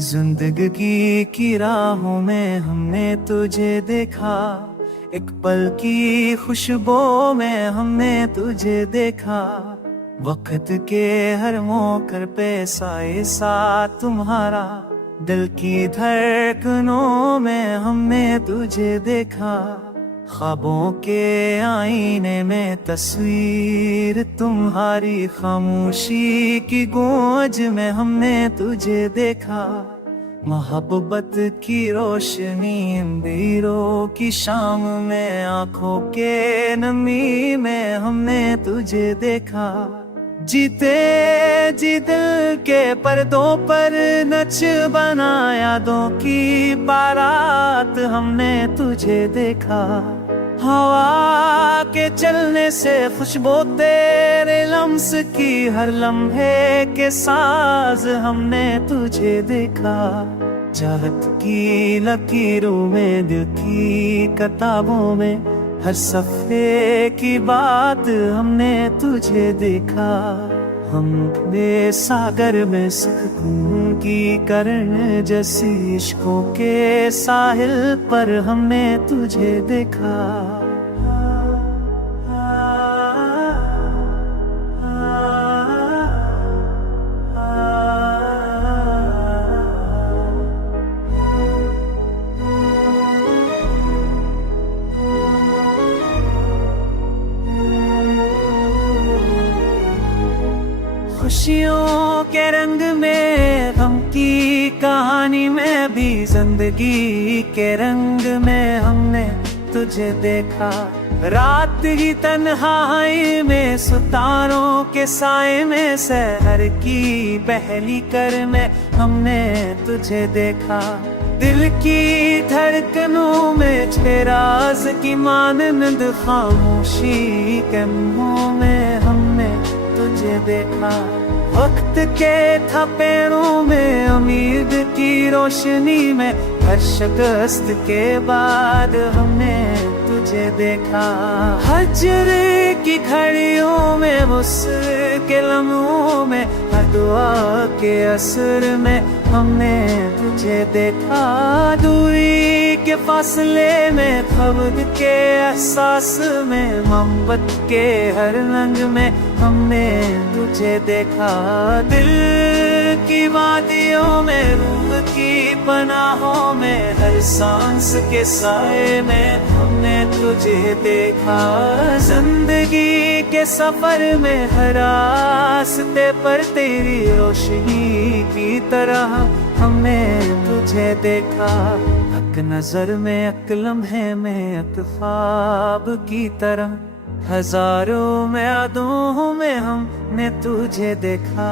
जिंदगी की राहों में हमने तुझे देखा, एक पल की खुशबू में हमने तुझे देखा। वक्त के हर मोकर पे साए सा तुम्हारा, दिल की धड़कनों में हमने तुझे देखा। ख्वाबों के आईने में तस्वीर तुम्हारी, खामोशी की गूंज में हमने तुझे देखा। मोहब्बत की रोशनी अंधेरों की शाम में, आंखों के नमी में हमने तुझे देखा। जीते जी दिल के पर्दों पर नच बना, यादों की बारात हमने तुझे देखा। हवा के चलने से खुशबू तेरे लम्स की, हर लम्हे के साज हमने तुझे देखा। चाहत की लकीरों में, दिल की किताबों में, हर सफ़े की बात हमने तुझे देखा। हमने सागर में सुकून की करण जैसी, इश्कों के साहिल पर हमने तुझे देखा। खुशियों के रंग में, गम की कहानी में भी, जिंदगी के रंग में हमने तुझे देखा। रात की तन्हाई में, सितारों के साए में, सहर की पहली कर में हमने तुझे देखा। दिल की धड़कनों में छेराज की मानंद, खामोशी के मुंह में हमने तुझे देखा। वक्त के थपेड़ों में, उम्मीद की रोशनी में, हर शिकस्त के बाद हमने तुझे देखा। हजर की घड़ियों में, मुश्किल लम्हों में, हर दुआ के असर में हमने तुझे देखा। दूरी के फासले में, खबर के एहसास में, मोहब्बत के हर रंग में हमने तुझे देखा। दिल की वादियों में, रूह की पनाहों में, हर सांस के साए में हमने तुझे देखा। जिंदगी के सफर में, हर रास्ते पर तेरी रोशनी की तरह हमने तुझे देखा। हक नजर में, एक लम्हे में, एक ख्वाब की तरह, हजारों में यादों में हमने तुझे देखा।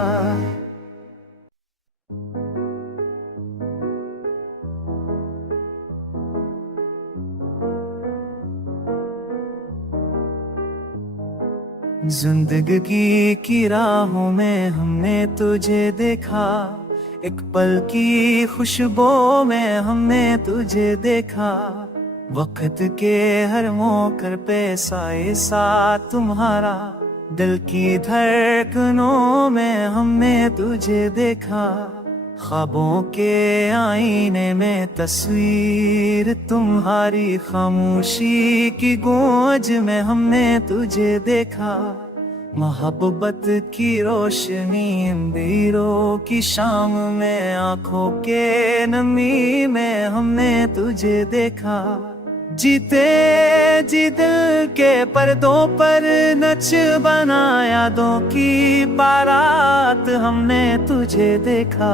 जिंदगी की राहों में हमने तुझे देखा, एक पल की खुशबू में हमने तुझे देखा। वक्त के हर मोकर पे साए सा तुम्हारा, दिल की धड़कनों में हमने तुझे देखा। ख्वाबों के आईने में तस्वीर तुम्हारी, खामोशी की गूंज में हमने तुझे देखा। मोहब्बत की रोशनी अंधेरों की शाम में, आंखों के नमी में हमने तुझे देखा। जीते जी दिल के पर्दों पर नच बना, यादों की बारात हमने तुझे देखा।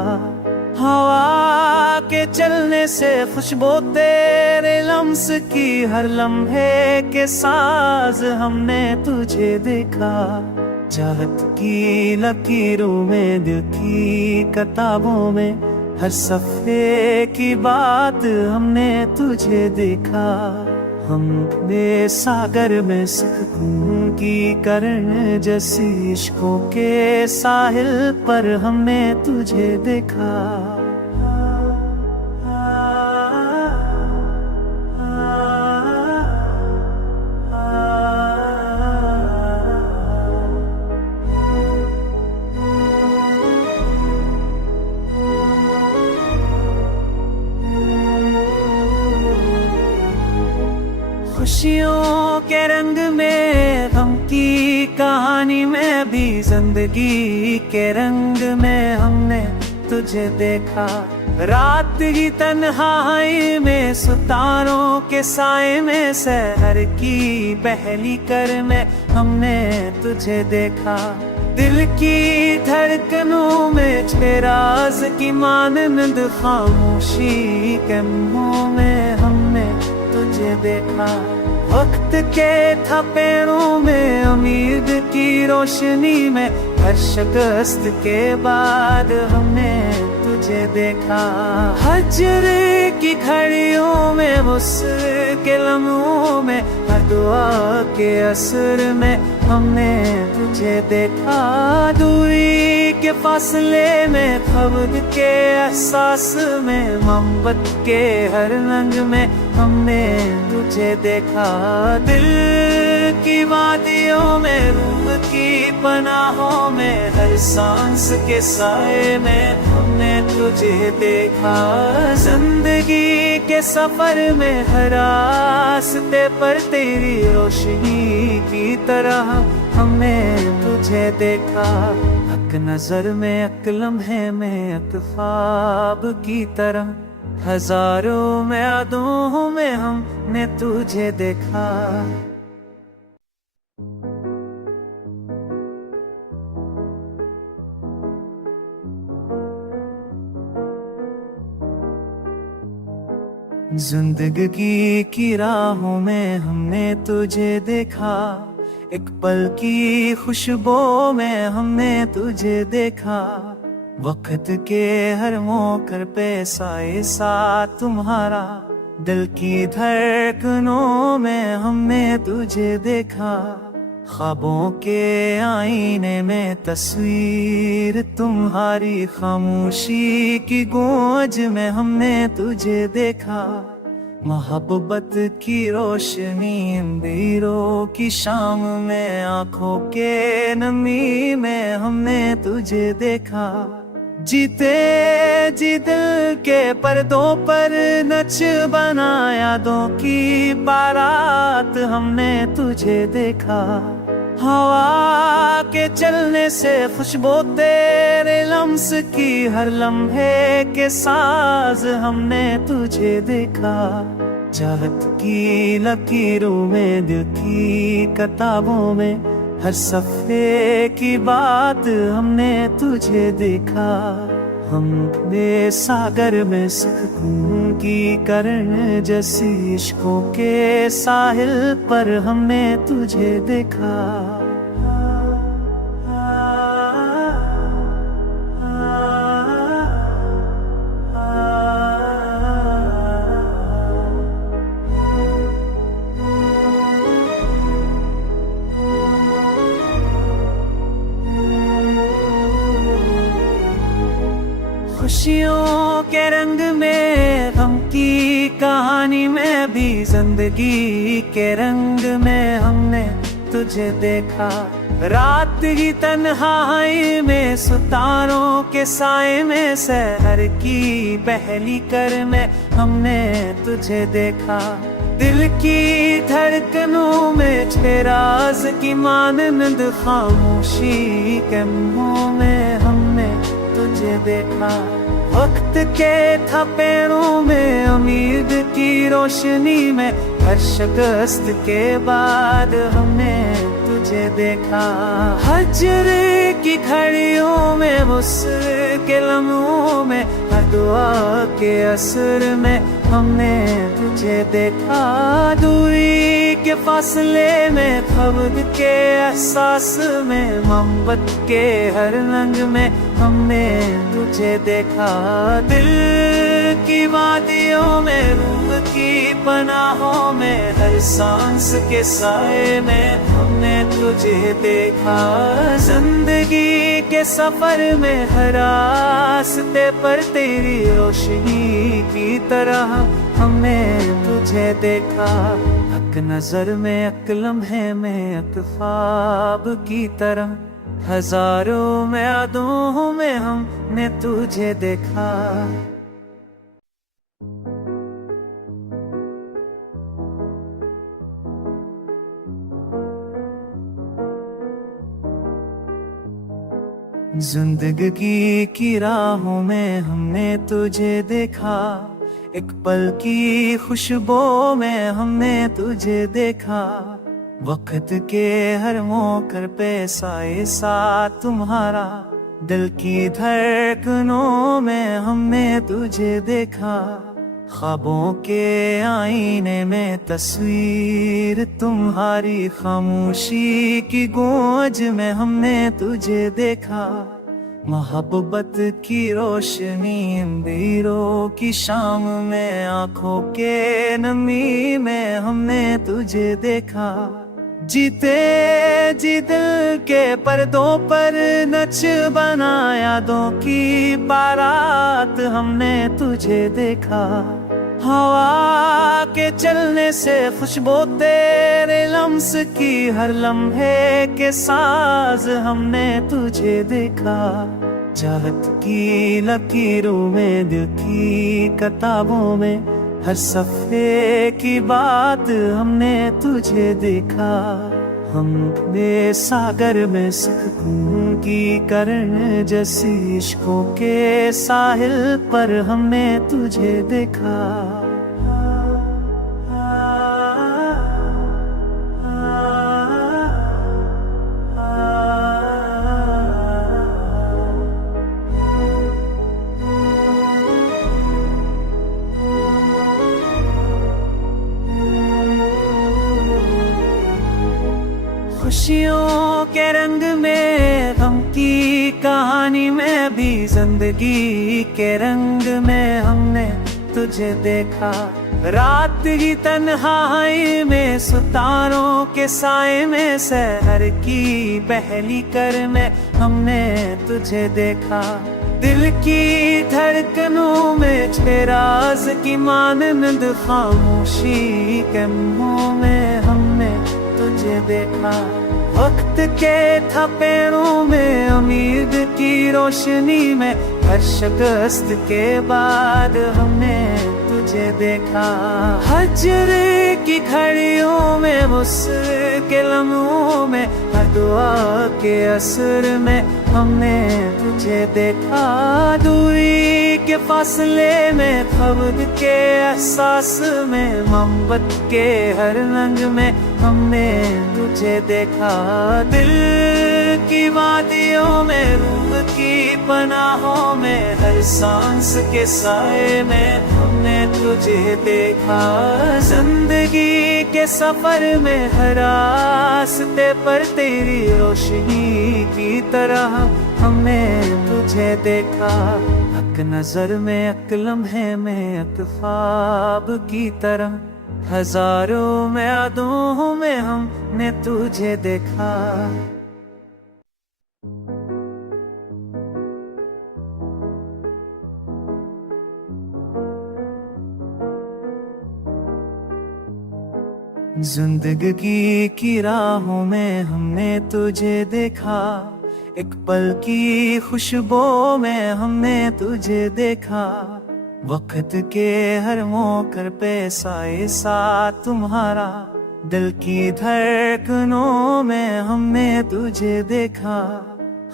हवा के चलने से खुशबू तेरे लम्स की, हर लम्हे के साज हमने तुझे देखा। चाहत की लकीरों में, दिल की किताबों में, हर सफ़े की बात हमने तुझे देखा। हमने सागर में सुकून की करण जैसी, इश्कों के साहिल पर हमने तुझे देखा। खुशियों के रंग में गम की कहानी में भी जिंदगी के रंग में हमने तुझे देखा। रात की तन्हाई में सितारों के साए में सहर की पहली कर में हमने तुझे देखा। दिल की धड़कनों में राज की मानंद खामोशी के मुंह में हमने तुझे देखा। वक्त के थपेड़ों में उम्मीद की रोशनी में हर शिकस्त के बाद हमने तुझे देखा। हजर की घड़ियों में मुश्किल लम्हों में हर दुआ के असर में हमने तुझे देखा। दूरी के फासले में खबर के एहसास में मोहब्बत के हर रंग में हमने तुझे देखा। दिल की वादियों में रूह की पनाहों में हर सांस के साए में हमने तुझे देखा। जिंदगी के सफर में हर रास्ते पर तेरी रोशनी की तरह हमने तुझे देखा। हक नजर में एक लम्हे में एक ख्वाब की तरह हजारों में यादों में हमने तुझे देखा। जिंदगी की राहों में हमने तुझे देखा। एक पल की खुशबू में हमने तुझे देखा। वक्त के हर मोकर पे साए साथ तुम्हारा। दिल की धड़कनों में हमने तुझे देखा। ख्वाबों के आईने में तस्वीर तुम्हारी। खामोशी की गूंज में हमने तुझे देखा। मोहब्बत की रोशनी अंधेरों की शाम में आंखों के नमी में हमने तुझे देखा। जीते जी दिल के पर्दों पर नच बना यादों की बारात हमने तुझे देखा। हवा के चलने से खुशबू तेरे लम्स की हर लम्हे के साज हमने तुझे देखा। चाहत की लकीरों में दिल की किताबों में हर सफ़े की बात हमने तुझे देखा। हमने सागर में सुकून की करण जैसी इश्कों के साहिल पर हमने तुझे देखा। खुशियों के रंग में गम की कहानी में भी जिंदगी के रंग में हमने तुझे देखा। रात की तन्हाई में सितारों के साए में सहर की पहली कर में हमने तुझे देखा। दिल की धड़कनों में राज की मानंद खामोशी के मुंह में हमने तुझे देखा। वक्त के थपेड़ों में उम्मीद की रोशनी में हर शिकस्त के बाद हमने तुझे देखा। हजर की घड़ियों में मुश्किल लम्हों में हर दुआ के असर में हमने तुझे देखा। दूरी के फासले में खबर के एहसास में मोहब्बत के हर रंग में हमने तुझे देखा। दिल की वादियों में रूह की पनाहों में हर सांस के साए में हमने तुझे देखा। जिंदगी के सफर में हर रास्ते पर तेरी रोशनी की तरह हमने तुझे देखा। हक नजर में एक लम्हे में एक ख्वाब की तरह हजारों में यादों में हमने तुझे देखा। जिंदगी की राहों में हमने तुझे देखा, एक पल की खुशबू में हमने तुझे देखा। वक्त के हर मोड़ पे साए साथ तुम्हारा, दिल की धड़कनों में हमने तुझे देखा। ख्वाबों के आईने में तस्वीर तुम्हारी, खामोशी की गूंज में हमने तुझे देखा। मोहब्बत की रोशनी अंधेरों की शाम में, आंखों के नमी में हमने तुझे देखा। जीते जी दिल के पर्दों पर नच बना, यादों की बारात हमने तुझे देखा। हवा के चलने से खुशबू तेरे लम्स की, हर लम्हे के साज हमने तुझे देखा। चाहत की लकीरों में, दिल की किताबों में, हर सफ़े की बात हमने तुझे देखा। हमने सागर में सुकून की करण जैसी, इश्कों के साहिल पर हमने तुझे देखा। खुशियों के रंग में, गम की कहानी में भी, जिंदगी के रंग में हमने तुझे देखा। रात की तन्हाई में, सितारों के साए में, सहर की पहली कर में हमने तुझे देखा। दिल की धड़कनों में छेराज की मानंद, खामोशी के मुंह में हमने तुझे देखा। वक्त के थपेड़ों में, उम्मीद की रोशनी में, हर शिकस्त के बाद हमने तुझे देखा। हजर की घड़ियों में, मुश्किल लम्हों में, हर दुआ के असर में हमने तुझे देखा। दूरी के फासले में, खबर के एहसास में, मोहब्बत के हर रंग में हमने तुझे देखा। दिल की वादियों में, रूह की पनाहों में, हर सांस के साए में हमने तुझे देखा। जिंदगी के सफर में, हर रास्ते पर तेरी रोशनी की तरह हमने तुझे देखा। हक नजर में, अक लम्हे में, अक ख्वाब की तरह, हजारों में यादों में हमने तुझे देखा। जिंदगी की राहों में हमने तुझे देखा, एक पल की खुशबू में हमने तुझे देखा। वक्त के हर मोड़ पे साए साथ तुम्हारा, दिल की धड़कनों में हमने तुझे देखा।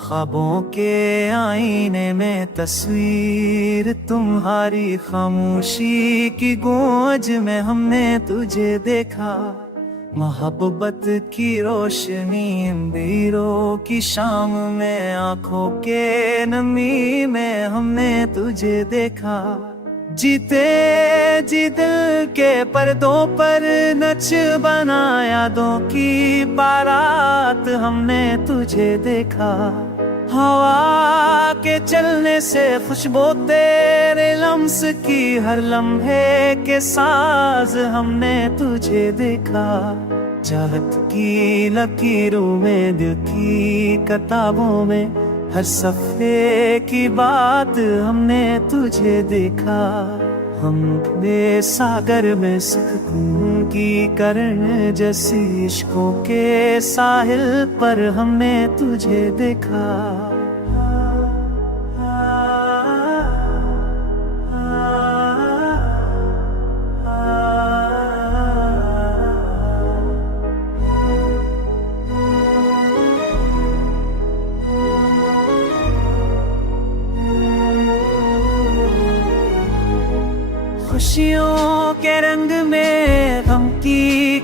ख्वाबों के आईने में तस्वीर तुम्हारी, खामोशी की गूंज में हमने तुझे देखा। मोहब्बत की रोशनी अंधेरों की शाम में, आंखों के नमी में हमने तुझे देखा। जीते जी दिल के पर्दों पर नच बना, यादों की बारात हमने तुझे देखा। हवा के चलने से खुशबू तेरे लम्स की, हर लम्हे के साज हमने तुझे देखा। चाहत की लकीरों में, दिल की किताबों में, हर सफ़े की बात हमने तुझे देखा। हमने सागर में सुकून की करण जैसी, इश्कों के साहिल पर हमने तुझे देखा।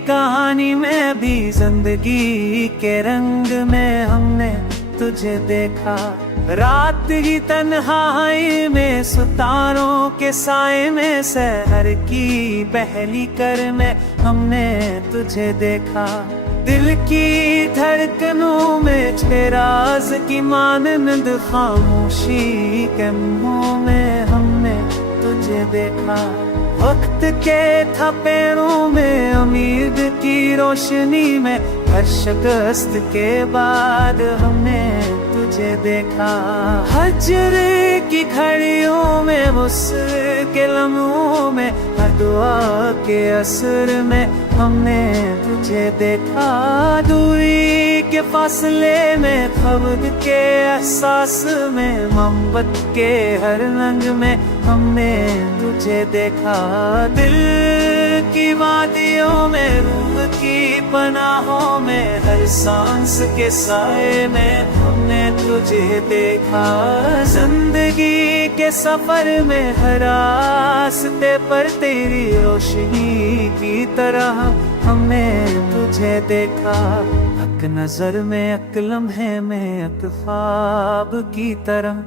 कहानी में भी जिंदगी के रंग में हमने तुझे देखा। रात की तन्हाई में सितारों के साए में सहर की पहली कर में हमने तुझे देखा। दिल की धड़कनों में राज की मानंद खामोशी के मुंह में हमने तुझे देखा। वक्त के थपेड़ों में उम्मीद की रोशनी में हर शिकस्त के बाद हमने तुझे देखा। हजर की घड़ियों में मुश्किल लम्हों में हर दुआ के असर में हमने तुझे देखा। दूरी के फासले में खबर के एहसास में मोहब्बत के हर रंग में हमने तुझे देखा। दिल की वादियों में रूह की पनाहों में हर सांस के साए में हमने तुझे देखा। जिंदगी के सफर में हर रास्ते पर तेरी रोशनी की तरह हमने तुझे देखा। हक नजर में अक लम्हे में अक ख्वाब की तरह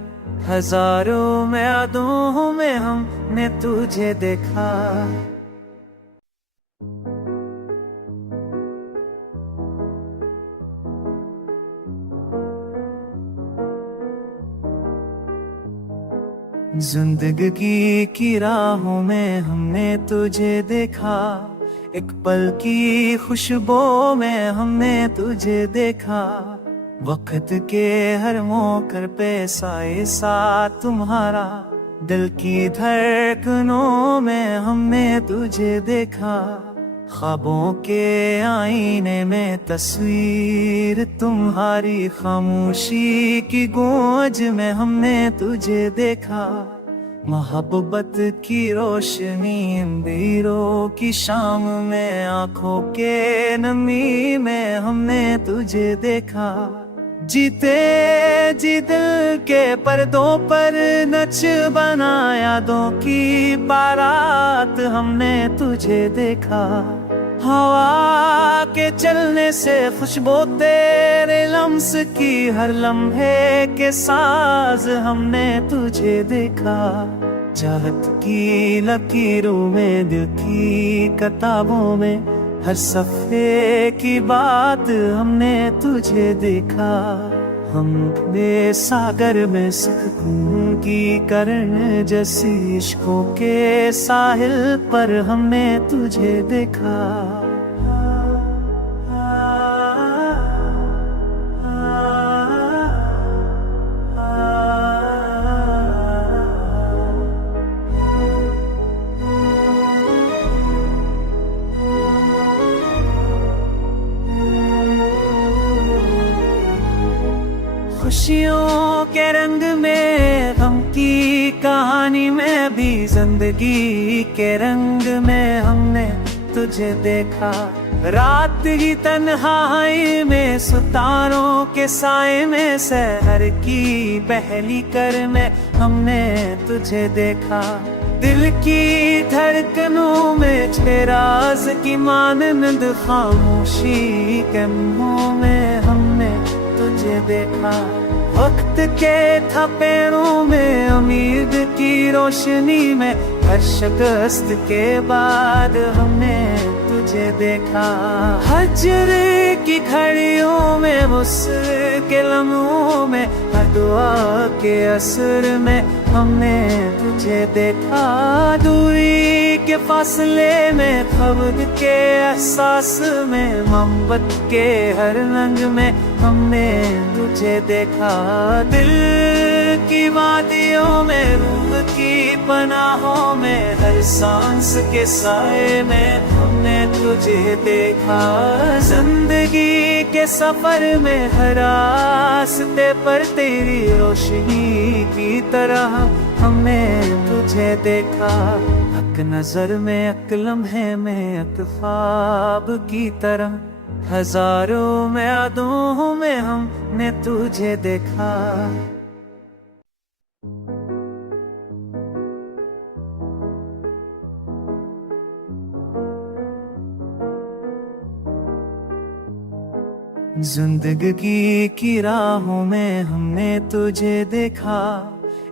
हजारों में यादों में हमने तुझे देखा। जिंदगी की राहों में हमने तुझे देखा। एक पल की खुशबू में हमने तुझे देखा। वक्त के हर मौकर पे साए साथ तुम्हारा। दिल की धड़कनों में हमने तुझे देखा। ख्वाबों के आईने में तस्वीर तुम्हारी। खामोशी की गूंज में हमने तुझे देखा। मोहब्बत की रोशनी अंधेरों की शाम में आंखों के नमी में हमने तुझे देखा। जीते जी दिल के पर्दों पर नच बना यादों की बारात हमने तुझे देखा। हवा के चलने से खुशबू तेरे लम्स की हर लम्हे के साज हमने तुझे देखा। चाहत की लकीरों में दिल की किताबों में हर सफ़े की बात हमने तुझे देखा। हमने सागर में सुकून की करण जैसी इश्कों के साहिल पर हमने तुझे देखा। खुशियों के रंग में गम की कहानी में भी जिंदगी के रंग में हमने तुझे देखा। रात की तन्हाई में सितारों के साए में सहर की पहली कर में हमने तुझे देखा। दिल की धड़कनों में राज की मानंद खामोशी के मुंह में हमने तुझे देखा। वक्त के थपेड़ों में उम्मीद की रोशनी में हर शिकस्त के बाद हमने तुझे देखा। हजर की घड़ियों में मुश्किल लम्हों में हर दुआ के असर में हमने तुझे देखा। दूरी के फासले में खबर के एहसास में मोहब्बत के हर रंग में हमने तुझे देखा। दिल की वादियों में रूह की पनाहों में हर सांस के साए में हमने तुझे देखा। जिंदगी के सफर में हर रास्ते पर तेरी रोशनी की तरह हमने तुझे देखा। हक नजर में अक लम्हे में अक ख्वाब की तरह हजारों में यादों में हमने तुझे देखा। जिंदगी की राहों में हमने तुझे देखा,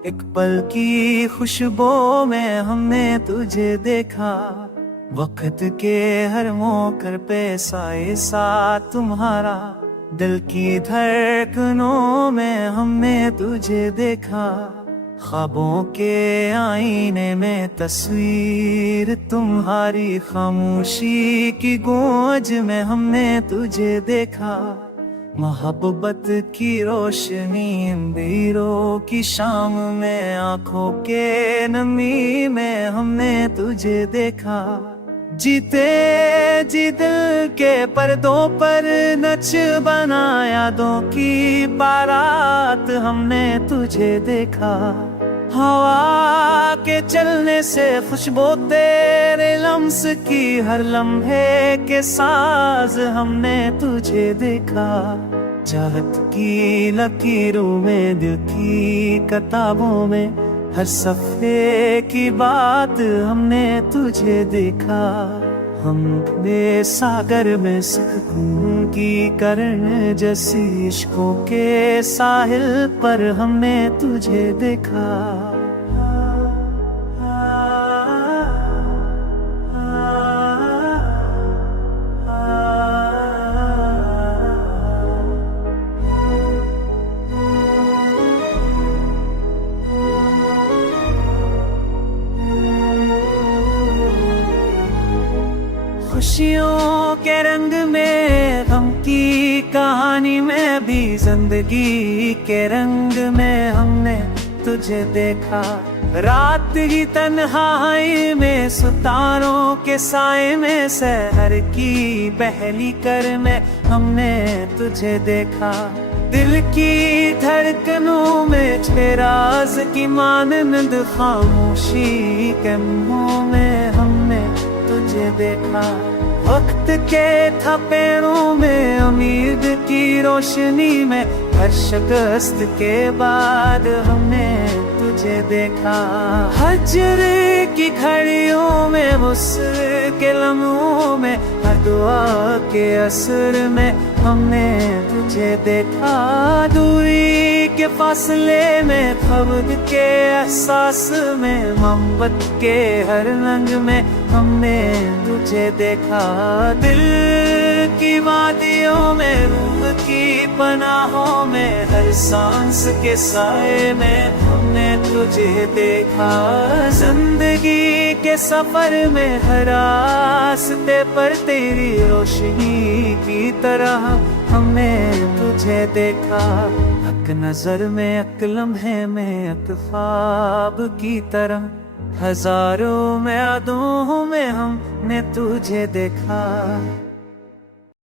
एक पल की खुशबू में हमने तुझे देखा। वक्त के हर मोड़ पे साए सा तुम्हारा, दिल की धड़कनों में हमने तुझे देखा। ख्वाबों के आईने में तस्वीर तुम्हारी, खामोशी की गूंज में हमने तुझे देखा। मोहब्बत की रोशनी अंधेरों की शाम में, आंखों के नमी में हमने तुझे देखा। जीते जी दिल के पर्दों पर नच बना, यादों की बारात हमने तुझे देखा। हवा के चलने से खुशबू तेरे लम्स की, हर लम्हे के साज हमने तुझे देखा। चाहत की लकीरों में, दिल की किताबों में, हर सफ़े की बात हमने तुझे देखा। हमने सागर में सुकून की करण जैसी, इश्कों के साहिल पर हमने तुझे देखा। खुशियों के रंग में, गम की कहानी में भी, जिंदगी के रंग में हमने तुझे देखा। रात की तन्हाई में, सितारों के साए में, सहर की पहली कर में हमने तुझे देखा। दिल की धड़कनों में राज की मानंद, खामोशी के मुंह में हमने तुझे देखा। वक्त के थपेड़ों में, उम्मीद की रोशनी में, हर शिकस्त के बाद हमने तुझे देखा। हजर की घड़ियों में, वस्ल के लम्हों में, हर दुआ के असर में हमने तुझे देखा। दूरी के फासले में, खबर के एहसास में, मोहब्बत के हर रंग में हमने तुझे देखा। दिल की वादियों में, रूह की पनाहों में, हर सांस के साए में हमने तुझे देखा। जिंदगी के सफर में, हर रास्ते पर तेरी रोशनी की तरह हमने तुझे देखा। हक नजर में, एक लम्हे में, एक ख्वाब की तरह, हजारों में यादों में हमने तुझे देखा।